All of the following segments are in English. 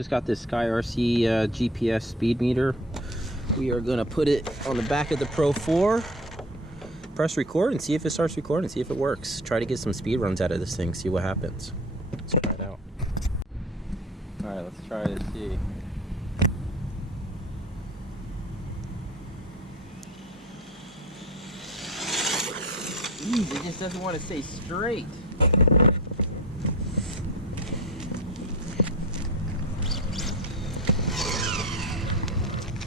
Just got this Sky RC GPS speed meter. We are gonna put it on the back of the Pro 4. Press record and see if it starts recording, see if it works. Try to get some speed runs out of this thing, see what happens. Let's try it out. All right, let's try to see. It just doesn't want to stay straight.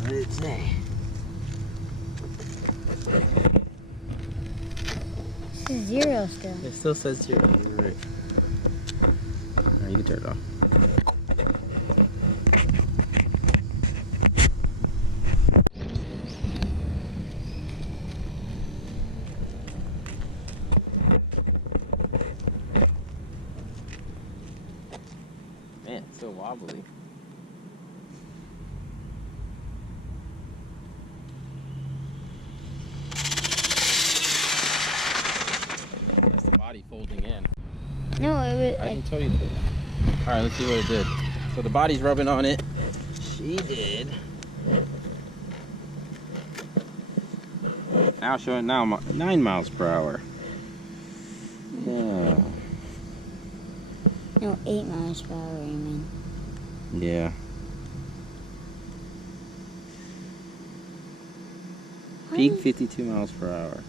What did it say? It says 0 still. It still says 0. You're right. Alright, you can turn it off. Man, it's so wobbly. That's the body folding in. No, it I can tell you. Alright, let's see what it did. So the body's rubbing on it. She did. Now showing 9 miles per hour. Yeah. no, 8 miles per hour, you mean. Yeah. Peak 52 miles per hour.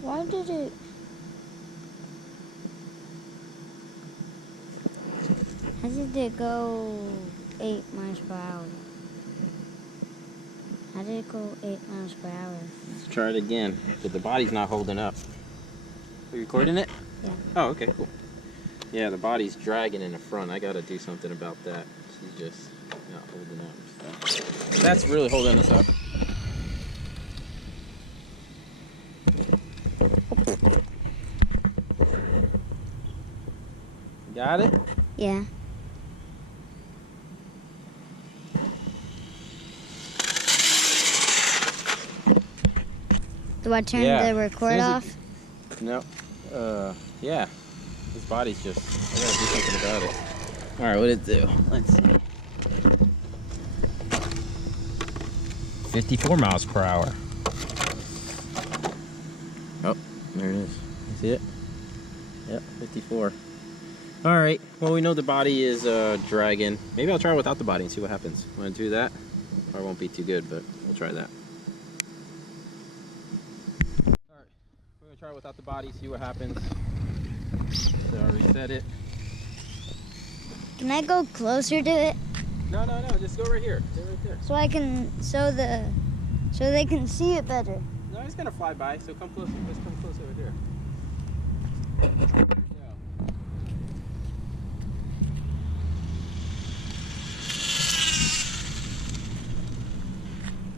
Why did it... How did it go 8 miles per hour? How did it go 8 miles per hour? Let's try it again, but the body's not holding up. Are you recording it? Yeah. Oh, okay, cool. Yeah, the body's dragging in the front. I gotta do something about that. She's just not holding up. So that's really holding us up. Got it? Yeah. Do I turn Yeah. the record off? No. Yeah. This body's just, I gotta do something about it. Alright, what did it do? Let's see. 54 miles per hour. Oh, there it is. You see it? Yep, 54. Alright, well we know the body is dragging. Maybe I'll try it without the body and see what happens. Want to do that? Probably won't be too good, but we'll try that. Alright, we're going to try it without the body, see what happens. So I'll reset it. Can I go closer to it No, just go right here. Stay right there. so I can so they can see it better? No, it's going to fly by, so come closer. Let's come closer over here. There you go.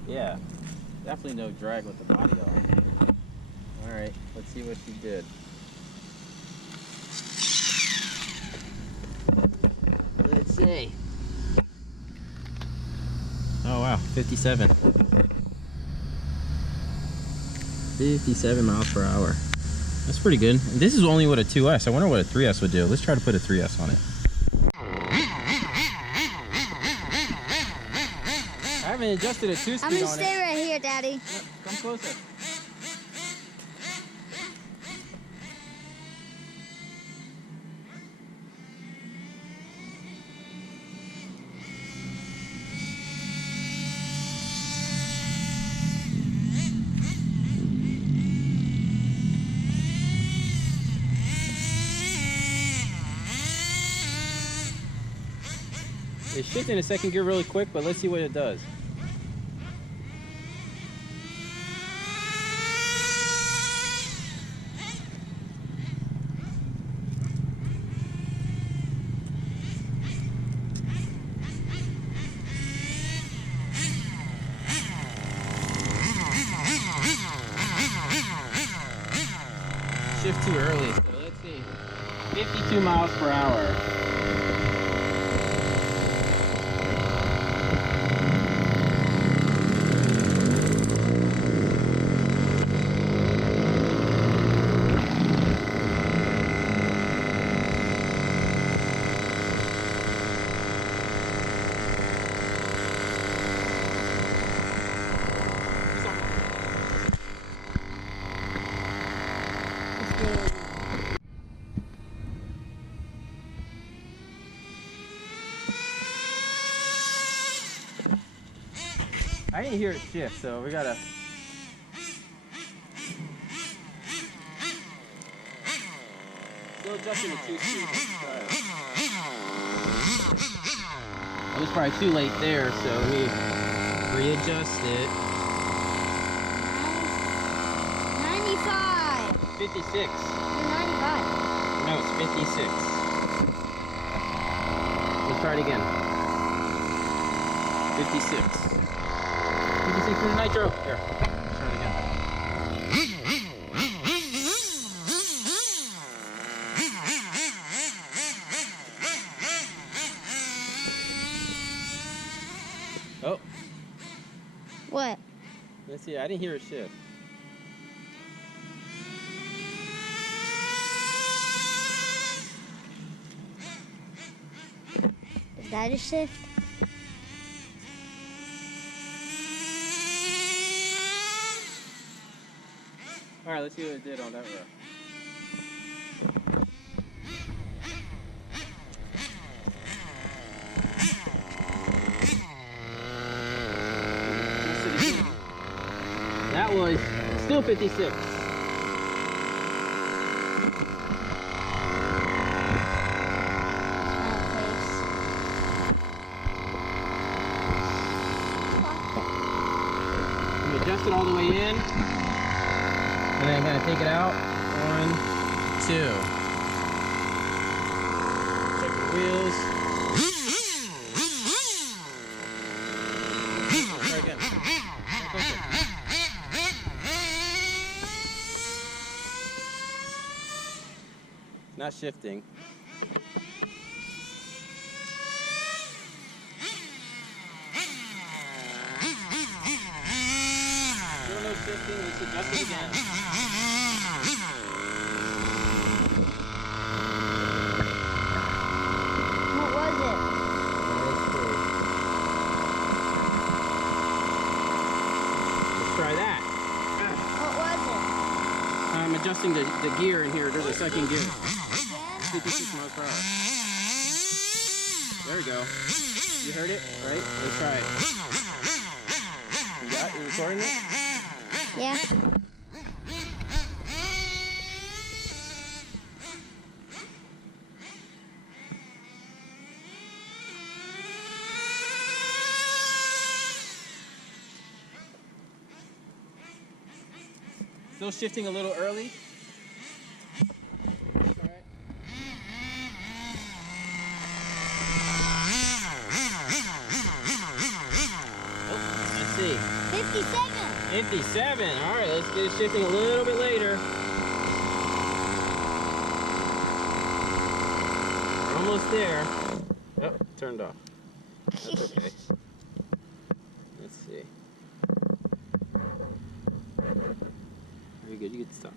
Yeah, definitely no drag with the body on. Alright, let's see what she did. Let's see. Oh wow, 57. 57 miles per hour. That's pretty good. And this is only with a 2S. I wonder what a 3S would do. Let's try to put a 3S on it. I haven't adjusted a 2-speed on it. I'm gonna stay right here, Daddy. Come closer. It's shifting to second gear really quick, but let's see what it does. Shift too early, so let's see. 52 miles per hour. dude. I didn't hear it shift, so we gotta. Still adjusting the 2 speed. I was probably too late there, so let me readjust it. 95. 56. 95. No, it's 56. Let's try it again. 56. 56 for the nitro. Here, let's try it again. Oh, What? let's see. I didn't hear it shift. Is that a shift? All right, let's see what it did on that row. That was still 56. You adjust it all the way in, and then kind of take it out. 1, 2. Check the wheels. Try again. It's not shifting. Still no shifting. Let's adjust it again. What was it? Let's try that. What was it? I'm adjusting the gear in here. There's a second gear. Again? 56 miles per hour. There we go. You heard it, right? Let's try it. You got it? You recording it? Yeah. Still shifting a little early. Let's see. 57. 57. All right, let's get it shifting a little bit later. We're almost there. Oh, turned off. That's okay. Let's see. Very good. You get to stop.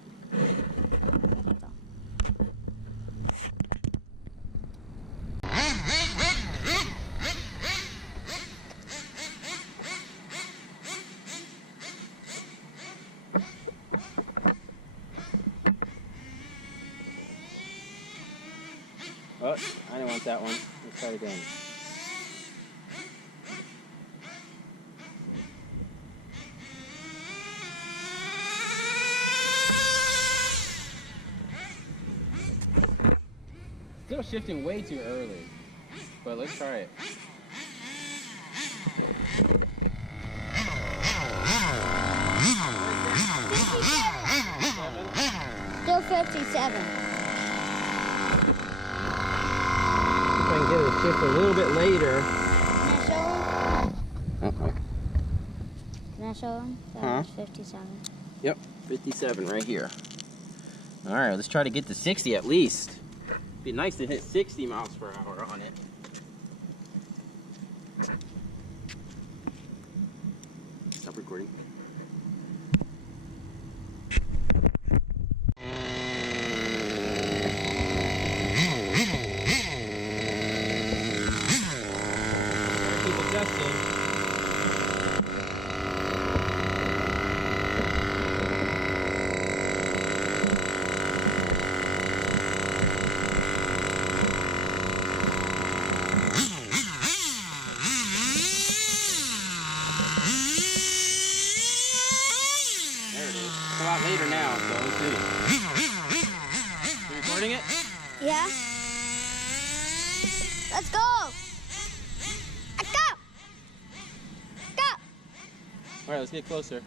Oh, I didn't want that one. Let's try it again. Still shifting way too early, but let's try it. Still 57. If I can get it to shift a little bit later. Can I show him? Uh-oh. Can I show him? That Huh? was 57. Yep, 57 right here. All right, let's try to get to 60 at least. Be nice to hit 60 miles per hour on it. Stop recording. Keep adjusting. Yeah. Let's go. Let's go. Go. All right, let's get closer.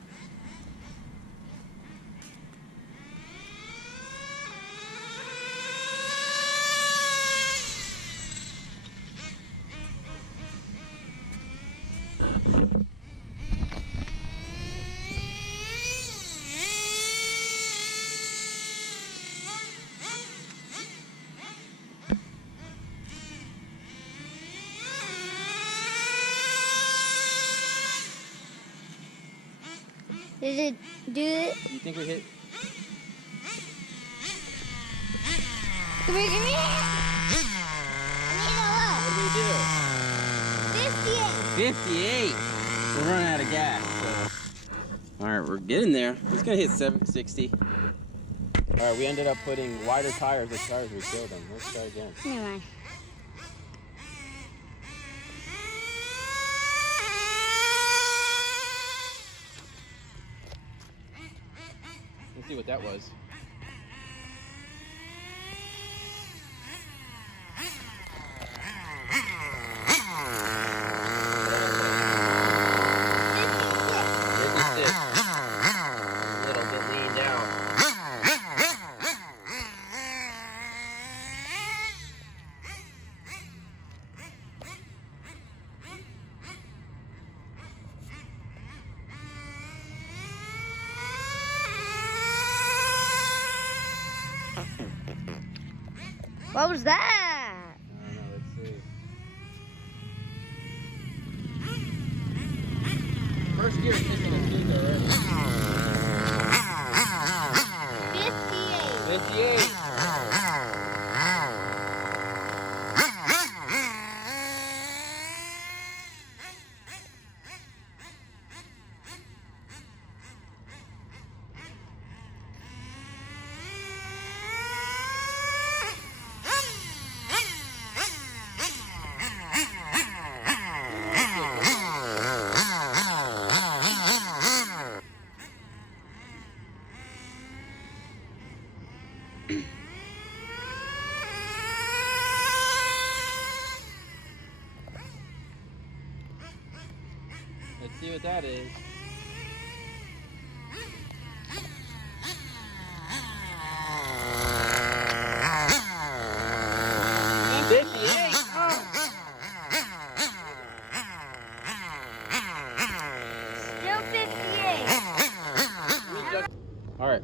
Did it do it? You think we hit? Come here, come here. What did we do? 58. 58. We're running out of gas. So. All right, we're getting there. It's gonna hit 760. All right, we ended up putting wider tires. The tires we killed them. Let's try again. Never mind. Let's see what that was. A little bit leaned out. What was that? I don't know, let's see. First gear is kicking the teeth already. 58. 58. Let's see what that is. Still 58. All right.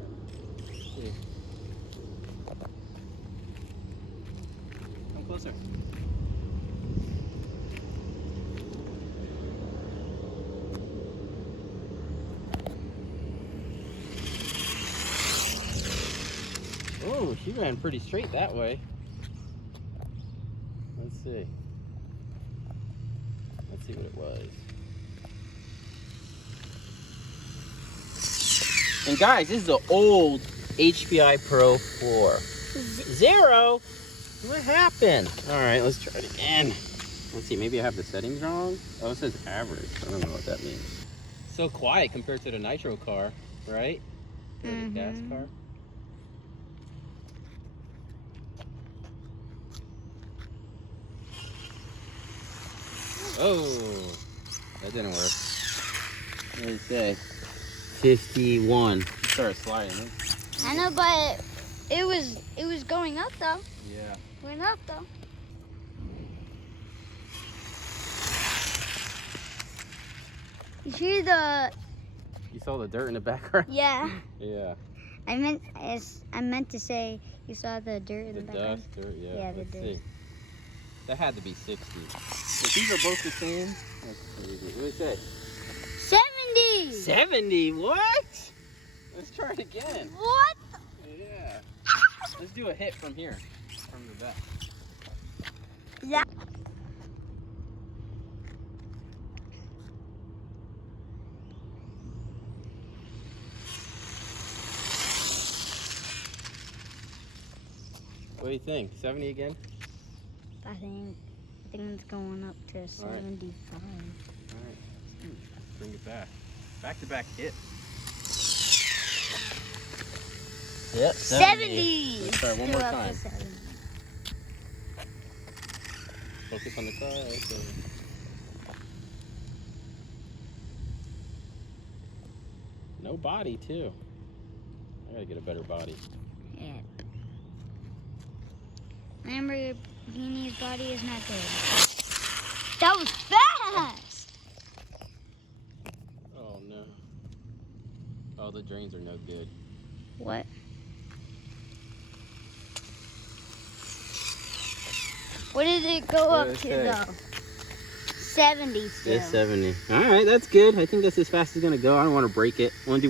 Come closer. Oh, she ran pretty straight that way. Let's see. Let's see what it was. And guys, this is the old HPI Pro 4. 0? What happened? All right, let's try it again. Let's see, maybe I have the settings wrong. Oh, it says average. I don't know what that means. So quiet compared to the nitro car, right? Or the gas car. Oh, that didn't work. What did it say? 51. Start sliding. I know, but it was going up though. Yeah. Went up though. You see the? You saw the dirt in the background? Yeah. Yeah. I meant to say you saw the dirt in the The background. dust, dirt, yeah. Yeah, the Let's dust. see. That had to be 60. If these are both the same, that's crazy. What did it say? 70. 70? What? Let's try it again. What? Yeah. Let's do a hit from here, from the back. Yeah. What do you think? 70 again? I think it's going up to 75. All right. Bring it back. Back-to-back hit. Yep, 70. Let's try one Go more up to time. 70. Focus on the car. Okay. No body, too. I gotta get a better body. Yeah. Lamborghini's body is not good. That was fast! Oh, no. Oh, the drains are no good. What? What did it go What up did it to, say? though? 70 still. It's 70. All right, that's good. I think that's as fast as it's gonna go. I don't want to break it. Want to do one